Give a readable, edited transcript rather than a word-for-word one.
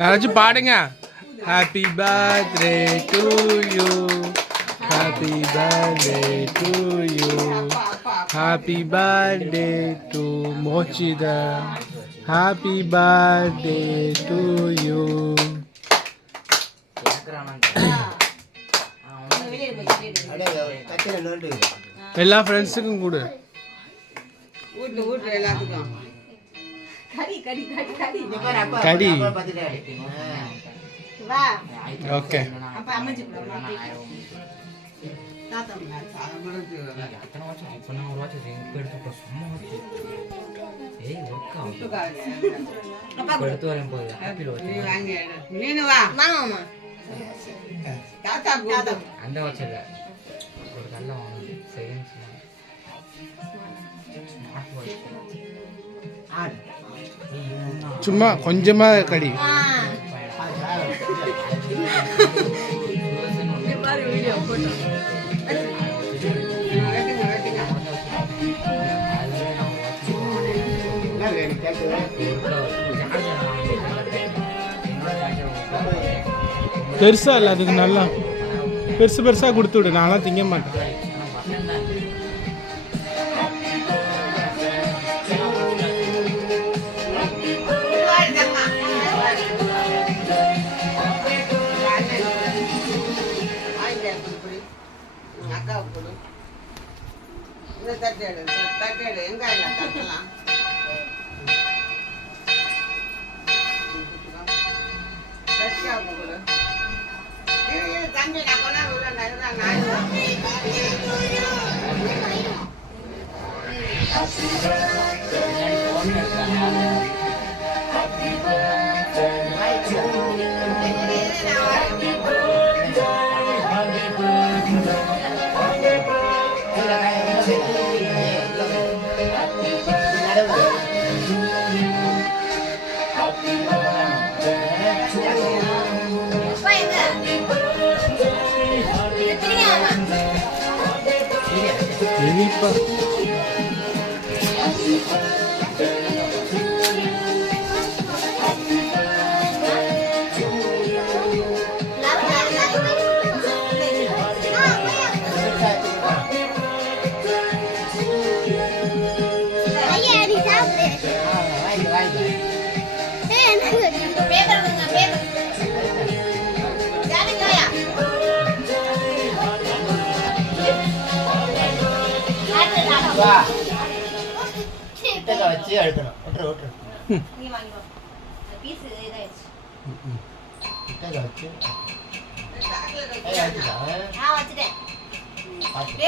யாராச்சும் பாடுங்க. Happy birthday to you, happy birthday to you, happy birthday to Mochitha, happy birthday to you. எல்லா ஃப்ரெண்ட்ஸுக்கும் கொடு. கடி ஓகே. சும்மா கொஞ்சமா கடி. பெருசா இல்லை, அதுக்கு நல்லா பெருசு பெருசா கொடுத்து விடு. நான்லாம் திங்க மாட்டேன். வச்சு அழுத்தணும். வச்சு